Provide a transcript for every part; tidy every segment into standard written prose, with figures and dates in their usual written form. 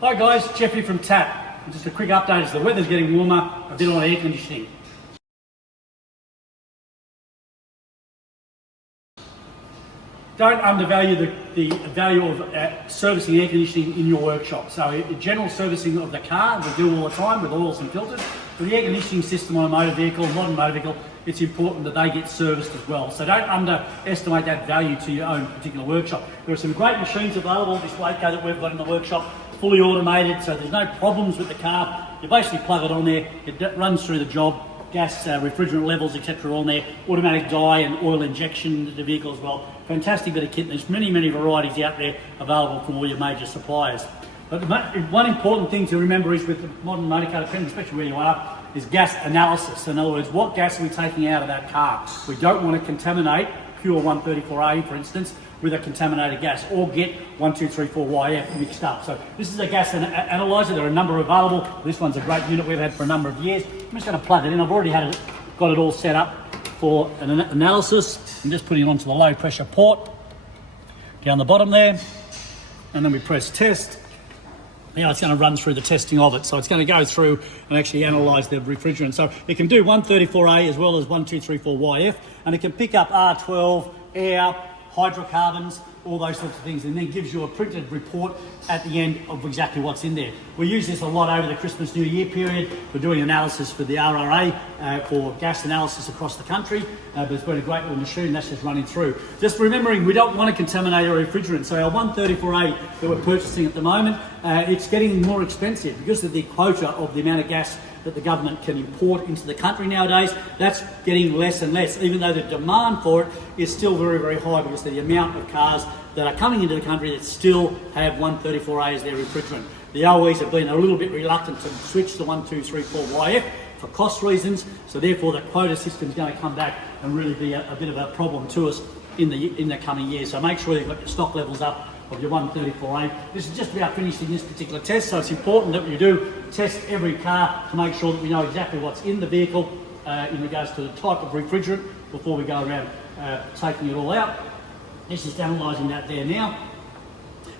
Hi guys, Jeffrey from TAP. And just a quick update as the weather's getting warmer, a bit on air conditioning. Don't undervalue the value of servicing air conditioning in your workshop. So general servicing of the car, we do all the time with oils and filters. For the air conditioning system on a motor vehicle, modern motor vehicle, it's important that they get serviced as well. So don't underestimate that value to your own particular workshop. There are some great machines available, this Waco that we've got in the workshop, fully automated, so there's no problems with the car. You basically plug it on there, it runs through the job. Gas, refrigerant levels, etc. on there, automatic dye and oil injection into the vehicle as well. Fantastic bit of kit. There's many varieties out there available from all your major suppliers. But one important thing to remember is with the modern motor car, especially where you are, is gas analysis. In other words, what gas are we taking out of that car? We don't want to contaminate pure 134A, for instance, with a contaminated gas, or get 1234YF mixed up. So this is a gas analyzer. There are a number available. This one's a great unit we've had for a number of years. I'm just going to plug it in. I've already got it all set up for an analysis. I'm just putting it onto the low pressure port down the bottom there, and then we press test. Now it's going to run through the testing of it. So it's going to go through and actually analyse the refrigerant. So it can do 134A as well as 1234YF, and it can pick up R12, air, hydrocarbons, all those sorts of things, and then gives you a printed report at the end of exactly what's in there. We use this a lot over the Christmas New Year period. We're doing analysis for the RRA for gas analysis across the country, but it's been a great little machine that's just running through. Just remembering, we don't want to contaminate our refrigerant, so our 134A that we're purchasing at the moment, it's getting more expensive because of the quota of the amount of gas that the government can import into the country nowadays. That's getting less and less, even though the demand for it is still very high because of the amount of cars that are coming into the country that still have 134A as their refrigerant. The OEs have been a little bit reluctant to switch to 1234YF for cost reasons, so therefore the quota system is going to come back and really be a bit of a problem to us in the coming years. So make sure you've got your stock levels up of your 134A. This is just about finishing this particular test, so it's important that we do test every car to make sure that we know exactly what's in the vehicle in regards to the type of refrigerant before we go around taking it all out. This is analysing that there now.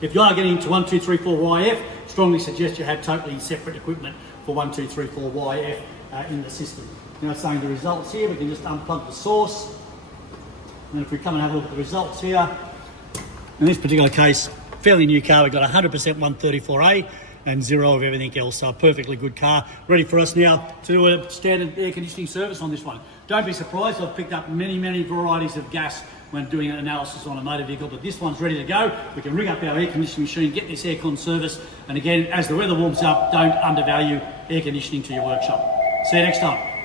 If you are getting into 1234YF, strongly suggest you have totally separate equipment for 1234YF in the system. Now it's saying the results here, we can just unplug the source, and if we come and have a look at the results here, in this particular case, fairly new car, we've got 100% 134A and 0 of everything else, so a perfectly good car. Ready for us now to do a standard air conditioning service on this one. Don't be surprised, I've picked up many varieties of gas when doing an analysis on a motor vehicle, but this one's ready to go. We can rig up our air conditioning machine, get this aircon service, and again, as the weather warms up, don't undervalue air conditioning to your workshop. See you next time.